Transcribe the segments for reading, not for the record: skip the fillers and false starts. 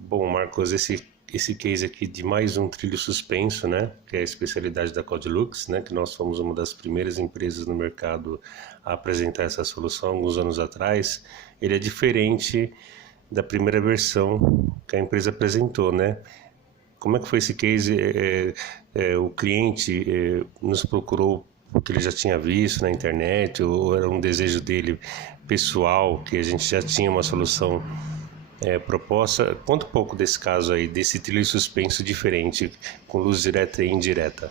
Bom, Marcos, esse case aqui de mais um trilho suspenso, né, que é a especialidade da Codilux, né, que nós fomos uma das primeiras empresas no mercado a apresentar essa solução alguns anos atrás. Ele é diferente da primeira versão que a empresa apresentou, né? Como é que foi esse case? O cliente nos procurou porque ele já tinha visto na internet ou era um desejo dele pessoal que a gente já tinha uma solução proposta? Conta um pouco desse caso aí, desse trilho suspenso diferente, com luz direta e indireta.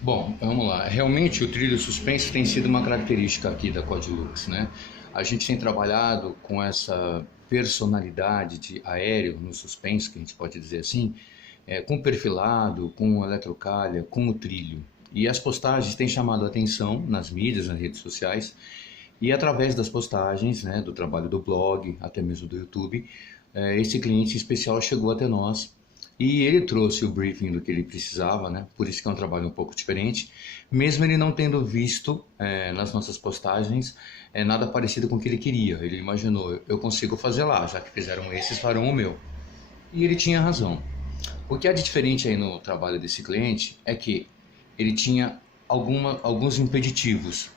Bom, vamos lá. Realmente o trilho suspenso tem sido uma característica aqui da Codilux, né? A gente tem trabalhado com essa personalidade de aéreo no suspenso, que a gente pode dizer assim, com perfilado, com eletrocalha, com o trilho. E as postagens têm chamado a atenção nas mídias, nas redes sociais, e através das postagens, né, do trabalho do blog, até mesmo do YouTube, esse cliente especial chegou até nós e ele trouxe o briefing do que ele precisava, né? Por isso que é um trabalho um pouco diferente, mesmo ele não tendo visto nas nossas postagens nada parecido com o que ele queria. Ele imaginou, eu consigo fazer lá, já que fizeram esses, farão o meu. E ele tinha razão. O que há de diferente aí no trabalho desse cliente é que ele tinha alguns impeditivos.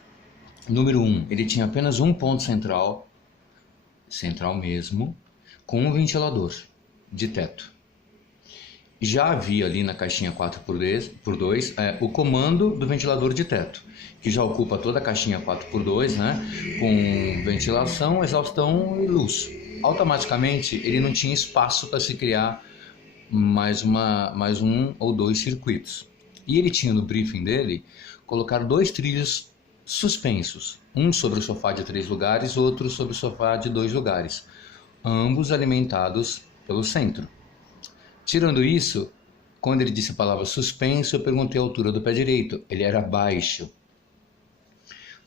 Número 1, ele tinha apenas um ponto central mesmo, com um ventilador de teto. Já havia ali na caixinha 4x2 o comando do ventilador de teto, que já ocupa toda a caixinha 4x2, né, com ventilação, exaustão e luz. Automaticamente ele não tinha espaço para se criar mais um ou dois circuitos. E ele tinha no briefing dele colocar dois trilhos suspensos, um sobre o sofá de 3 lugares, outro sobre o sofá de 2 lugares, ambos alimentados pelo centro. Tirando isso, quando ele disse a palavra suspenso, eu perguntei a altura do pé direito. Ele era baixo.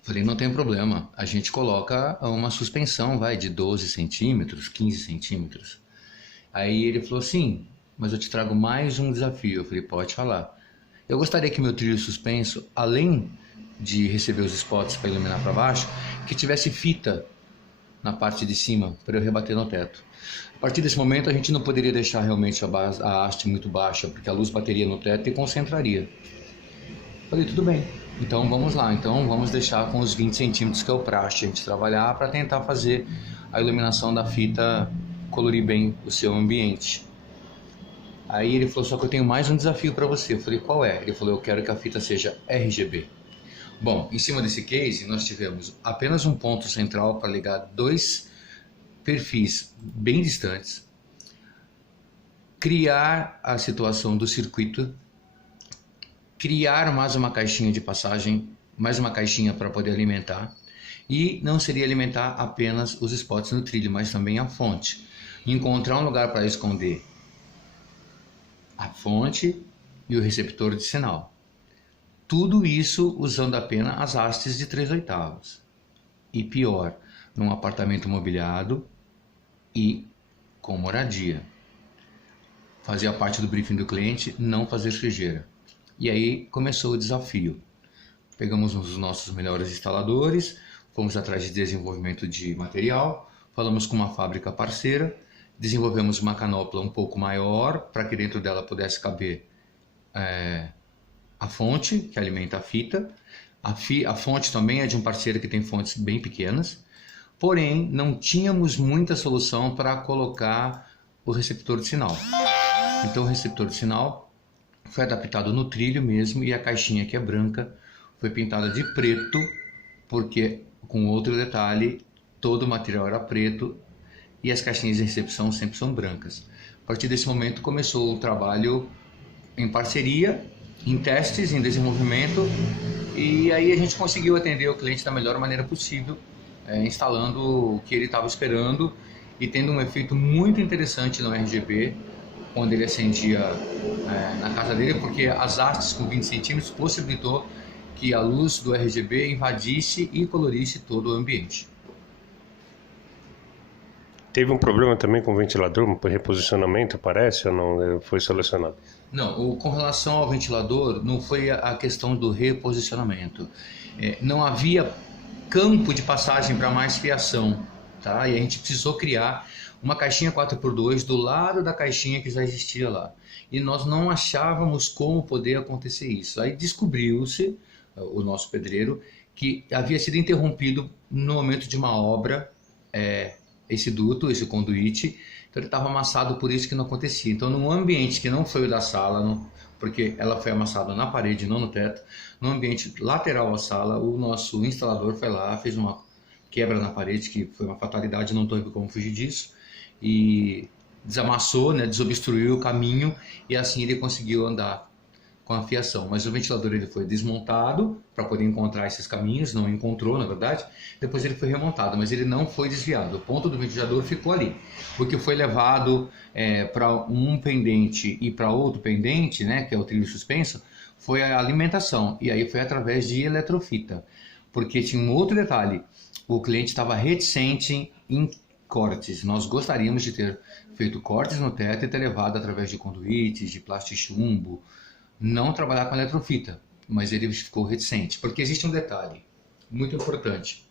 Falei, não tem problema, a gente coloca uma suspensão, de 12 centímetros, 15 centímetros. Aí ele falou assim, mas eu te trago mais um desafio. Eu falei, pode falar. Eu gostaria que meu trilho suspenso, além de receber os spots para iluminar para baixo, que tivesse fita na parte de cima para eu rebater no teto. A partir desse momento a gente não poderia deixar realmente a haste muito baixa, porque a luz bateria no teto e concentraria. Falei, tudo bem, então vamos lá, então vamos deixar com os 20 centímetros que é o praxe a gente trabalhar para tentar fazer a iluminação da fita colorir bem o seu ambiente. Aí ele falou, só que eu tenho mais um desafio para você. Eu falei, qual é? Ele falou, eu quero que a fita seja RGB. Bom, em cima desse case nós tivemos apenas um ponto central para ligar dois perfis bem distantes, criar a situação do circuito, criar mais uma caixinha de passagem, mais uma caixinha para poder alimentar, e não seria alimentar apenas os spots no trilho, mas também a fonte. Encontrar um lugar para esconder a fonte e o receptor de sinal. Tudo isso usando apenas as hastes de 3/8. E pior, num apartamento mobiliado e com moradia. Fazia parte do briefing do cliente não fazer sujeira. E aí começou o desafio. Pegamos um dos nossos melhores instaladores, fomos atrás de desenvolvimento de material, falamos com uma fábrica parceira, desenvolvemos uma canopla um pouco maior para que dentro dela pudesse caber a fonte que alimenta a fita. A fonte também é de um parceiro que tem fontes bem pequenas, porém não tínhamos muita solução para colocar o receptor de sinal. Então o receptor de sinal foi adaptado no trilho mesmo e a caixinha, que é branca, foi pintada de preto, porque com outro detalhe, todo o material era preto e as caixinhas de recepção sempre são brancas. A partir desse momento começou o trabalho em parceria, em testes, em desenvolvimento, e aí a gente conseguiu atender o cliente da melhor maneira possível, instalando o que ele estava esperando e tendo um efeito muito interessante no RGB quando ele acendia na casa dele, porque as hastes com 20 centímetros possibilitou que a luz do RGB invadisse e colorisse todo o ambiente. Teve um problema também com o ventilador, um reposicionamento, parece, ou não? Foi solucionado? Não, com relação ao ventilador, não foi a questão do reposicionamento. Não havia campo de passagem para mais fiação, tá? E a gente precisou criar uma caixinha 4x2 do lado da caixinha que já existia lá. E nós não achávamos como poder acontecer isso. Aí descobriu-se, o nosso pedreiro, que havia sido interrompido no momento de uma obra, esse duto, esse conduíte, então ele estava amassado, por isso que não acontecia. Então, num ambiente que não foi o da sala, porque ela foi amassada na parede, não no teto, no ambiente lateral à sala, o nosso instalador foi lá, fez uma quebra na parede, que foi uma fatalidade, não teve como fugir disso, e desamassou, né, desobstruiu o caminho, e assim ele conseguiu andar com a fiação. Mas o ventilador ele foi desmontado para poder encontrar esses caminhos, não encontrou, na verdade. Depois ele foi remontado, mas ele não foi desviado. O ponto do ventilador ficou ali, porque foi levado para um pendente e para outro pendente, né, que é o trilho suspenso, foi a alimentação, e aí foi através de eletrofita, porque tinha um outro detalhe: o cliente estava reticente em cortes. Nós gostaríamos de ter feito cortes no teto e ter levado através de conduítes, de plástico-chumbo, não trabalhar com eletrofita, mas ele ficou reticente, porque existe um detalhe muito importante.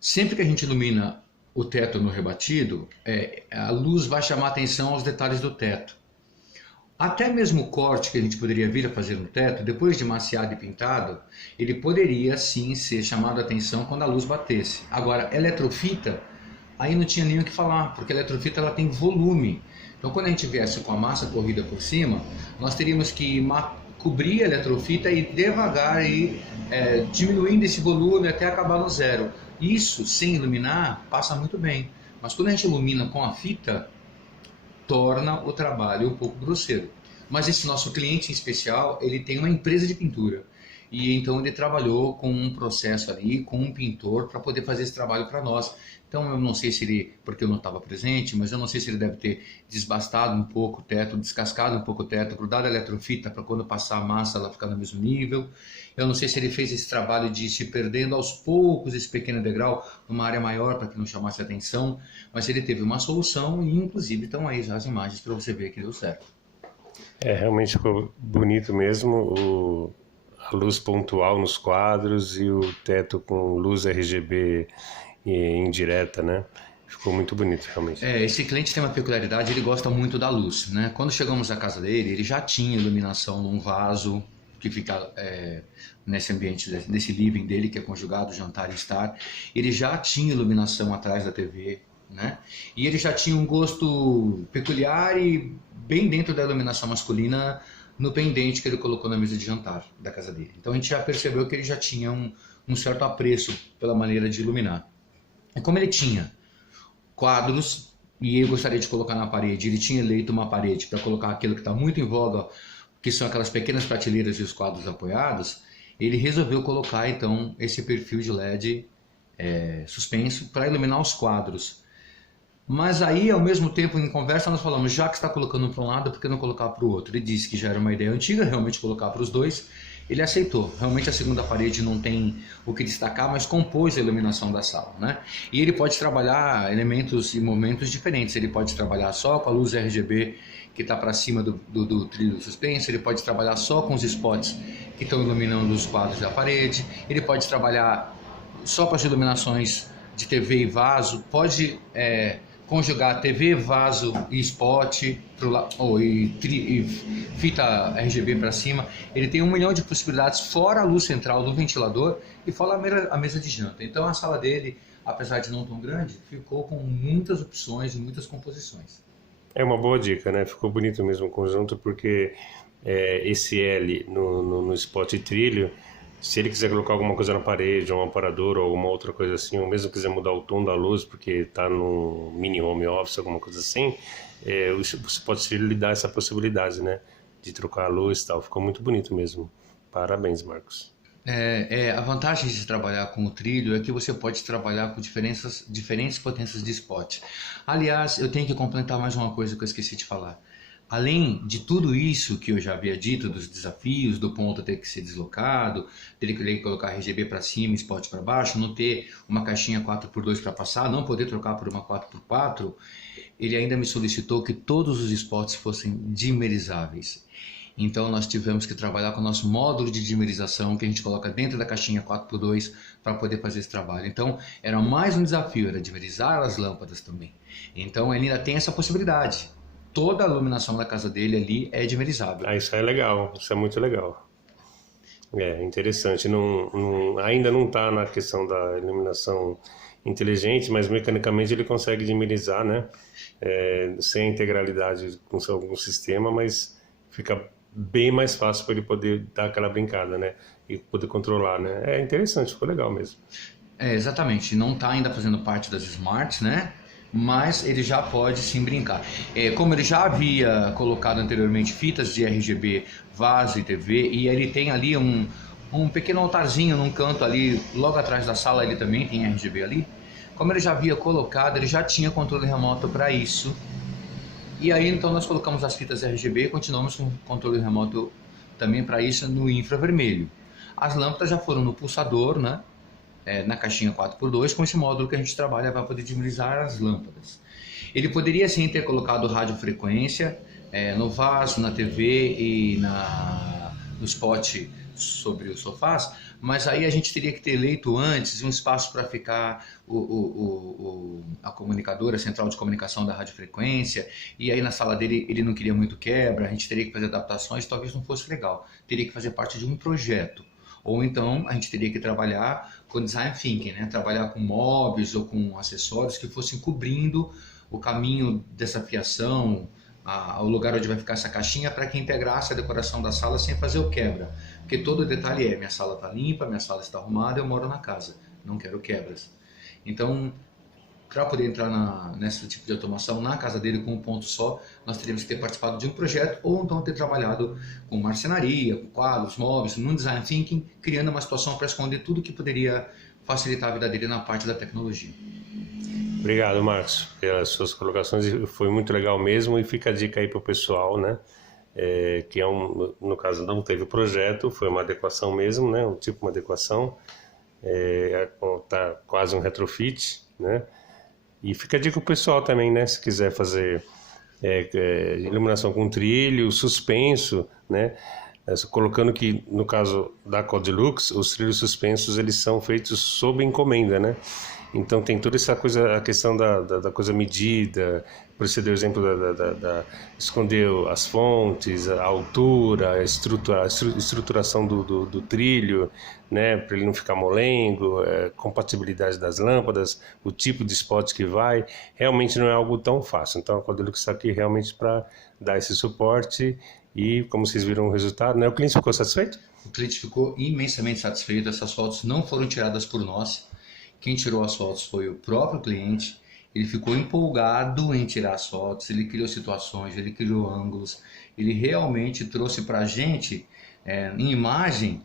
Sempre que a gente ilumina o teto no rebatido, a luz vai chamar atenção aos detalhes do teto. Até mesmo o corte que a gente poderia vir a fazer no teto, depois de maciado e pintado, ele poderia sim ser chamado a atenção quando a luz batesse. Agora, eletrofita, aí não tinha nem o que falar, porque a eletrofita ela tem volume. Então, quando a gente viesse com a massa corrida por cima, nós teríamos que cobrir a eletrofita e devagar ir diminuindo esse volume até acabar no zero. Isso, sem iluminar, passa muito bem. Mas quando a gente ilumina com a fita, torna o trabalho um pouco grosseiro. Mas esse nosso cliente em especial, ele tem uma empresa de pintura. E então ele trabalhou com um processo ali, com um pintor, para poder fazer esse trabalho para nós. Então eu não sei se ele, porque eu não estava presente, mas eu não sei se ele deve ter desbastado um pouco o teto, descascado um pouco o teto, grudado a eletrofita para quando passar a massa ela ficar no mesmo nível. Eu não sei se ele fez esse trabalho de se perdendo aos poucos esse pequeno degrau numa área maior para que não chamasse atenção, mas ele teve uma solução e inclusive estão aí já as imagens para você ver que deu certo. Realmente ficou bonito mesmo, a luz pontual nos quadros e o teto com luz RGB indireta, né? Ficou muito bonito, realmente. Esse cliente tem uma peculiaridade, ele gosta muito da luz, né? Quando chegamos à casa dele, ele já tinha iluminação num vaso que fica nesse ambiente, nesse living dele, que é conjugado, jantar e estar. Ele já tinha iluminação atrás da TV, né? E ele já tinha um gosto peculiar e bem dentro da iluminação masculina no pendente que ele colocou na mesa de jantar da casa dele. Então a gente já percebeu que ele já tinha um certo apreço pela maneira de iluminar. E como ele tinha quadros, e eu gostaria de colocar na parede, ele tinha eleito uma parede para colocar aquilo que está muito em voga, que são aquelas pequenas prateleiras e os quadros apoiados, ele resolveu colocar então esse perfil de LED suspenso para iluminar os quadros. Mas aí, ao mesmo tempo, em conversa, nós falamos, já que está colocando para um lado, por que não colocar para o outro? Ele disse que já era uma ideia antiga, realmente colocar para os dois. Ele aceitou. Realmente a segunda parede não tem o que destacar, mas compôs a iluminação da sala, né? E ele pode trabalhar elementos e momentos diferentes. Ele pode trabalhar só com a luz RGB que está para cima do trilho suspenso. Ele pode trabalhar só com os spots que estão iluminando os quadros da parede. Ele pode trabalhar só com as iluminações de TV e vaso. Pode conjugar TV, vaso e spot e fita RGB para cima. Ele tem 1 milhão de possibilidades, fora a luz central do ventilador e fora a mesa de janta. Então a sala dele, apesar de não tão grande, ficou com muitas opções e muitas composições. É uma boa dica, né? Ficou bonito mesmo o conjunto, porque esse L no spot e trilho, se ele quiser colocar alguma coisa na parede, um aparador ou alguma outra coisa assim, ou mesmo quiser mudar o tom da luz, porque está no mini home office, alguma coisa assim, você pode lhe dar essa possibilidade, né? De trocar a luz e tal. Ficou muito bonito mesmo. Parabéns, Marcos. A vantagem de trabalhar com o trilho é que você pode trabalhar com diferentes potências de spot. Aliás, eu tenho que complementar mais uma coisa que eu esqueci de falar. Além de tudo isso que eu já havia dito, dos desafios, do ponto ter que ser deslocado, ter que colocar RGB para cima, spot para baixo, não ter uma caixinha 4x2 para passar, não poder trocar por uma 4x4, ele ainda me solicitou que todos os spots fossem dimerizáveis. Então nós tivemos que trabalhar com o nosso módulo de dimerização, que a gente coloca dentro da caixinha 4x2 para poder fazer esse trabalho. Então era mais um desafio, era dimerizar as lâmpadas também. Então ele ainda tem essa possibilidade. Toda a iluminação da casa dele ali é dimerizável. Ah, isso é legal, isso é muito legal. É interessante, ainda não está na questão da iluminação inteligente, mas mecanicamente ele consegue dimerizar, né? Sem a integralidade com algum sistema, mas fica bem mais fácil para ele poder dar aquela brincada, né? E poder controlar, né? É interessante, ficou legal mesmo. Exatamente, não está ainda fazendo parte das Smarts, né? Mas ele já pode sim brincar. Como ele já havia colocado anteriormente fitas de RGB, vaso e TV, e ele tem ali um pequeno altarzinho num canto ali, logo atrás da sala ele também tem RGB ali. Como ele já havia colocado, ele já tinha controle remoto para isso. E aí então nós colocamos as fitas RGB e continuamos com controle remoto também para isso no infravermelho. As lâmpadas já foram no pulsador, né? Na caixinha 4x2, com esse módulo que a gente trabalha para poder dimerizar as lâmpadas. Ele poderia sim ter colocado radiofrequência no vaso, na TV e no spot sobre os sofás, mas aí a gente teria que ter eleito antes um espaço para ficar a comunicadora, a central de comunicação da radiofrequência, e aí na sala dele ele não queria muito quebra, a gente teria que fazer adaptações, talvez não fosse legal, teria que fazer parte de um projeto. Ou então a gente teria que trabalhar com design thinking, né? Trabalhar com móveis ou com acessórios que fossem cobrindo o caminho dessa fiação, o lugar onde vai ficar essa caixinha, para que integrasse a decoração da sala sem fazer o quebra. Porque todo o detalhe minha sala está limpa, minha sala está arrumada, eu moro na casa, não quero quebras. Então, para poder entrar nesse tipo de automação na casa dele com um ponto só, nós teríamos que ter participado de um projeto ou então ter trabalhado com marcenaria, com quadros, móveis, no design thinking, criando uma situação para esconder tudo que poderia facilitar a vida dele na parte da tecnologia. Obrigado, Marcos, pelas suas colocações, foi muito legal mesmo, e fica a dica aí para o pessoal, né? Que no caso não teve projeto, foi uma adequação mesmo, né? Um tipo de adequação, tá quase um retrofit, né? E fica a dica pro pessoal também, né? Se quiser fazer iluminação com trilho, suspenso, né? Colocando que, no caso da Codilux, os trilhos suspensos, eles são feitos sob encomenda, né? Então tem toda essa coisa, a questão da coisa medida, por isso você deu o exemplo esconder as fontes, a altura, a estruturação do trilho, né, para ele não ficar molengo, compatibilidade das lâmpadas, o tipo de spot que vai, realmente não é algo tão fácil. Então a Codilux está aqui realmente para dar esse suporte e, como vocês viram o resultado, né, o cliente ficou satisfeito? O cliente ficou imensamente satisfeito, essas fotos não foram tiradas por nós. Quem tirou as fotos foi o próprio cliente, ele ficou empolgado em tirar as fotos, ele criou situações, ele criou ângulos, ele realmente trouxe para a gente, em imagem,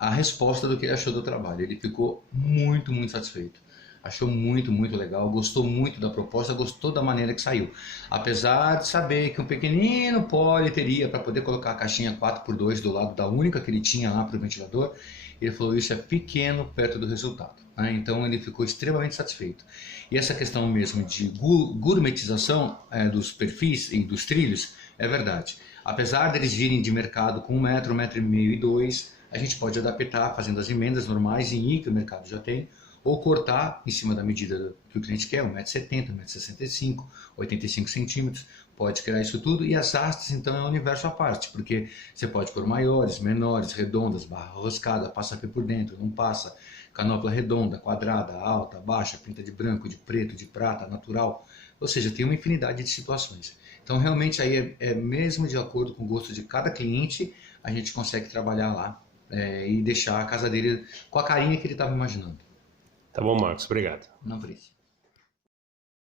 a resposta do que ele achou do trabalho. Ele ficou muito, muito satisfeito. Achou muito, muito legal, gostou muito da proposta, gostou da maneira que saiu. Apesar de saber que um pequenino pole teria para poder colocar a caixinha 4x2 do lado da única que ele tinha lá para o ventilador, ele falou isso é pequeno perto do resultado. Né? Então ele ficou extremamente satisfeito. E essa questão mesmo de gourmetização dos perfis e dos trilhos é verdade. Apesar deles virem de mercado com 1 metro, 1,5 metro e 2, a gente pode adaptar fazendo as emendas normais em I que o mercado já tem, ou cortar em cima da medida que o cliente quer, 1,70 m, 1,65 m, 85 centímetros, pode criar isso tudo. E as hastes então é um universo à parte, porque você pode pôr maiores, menores, redondas, barra roscada, passa aqui por dentro, não passa, canopla redonda, quadrada, alta, baixa, pinta de branco, de preto, de prata, natural, ou seja, tem uma infinidade de situações. Então realmente aí é mesmo de acordo com o gosto de cada cliente, a gente consegue trabalhar lá e deixar a casa dele com a carinha que ele estava imaginando. Tá bom, Marcos, obrigado. Não, por isso.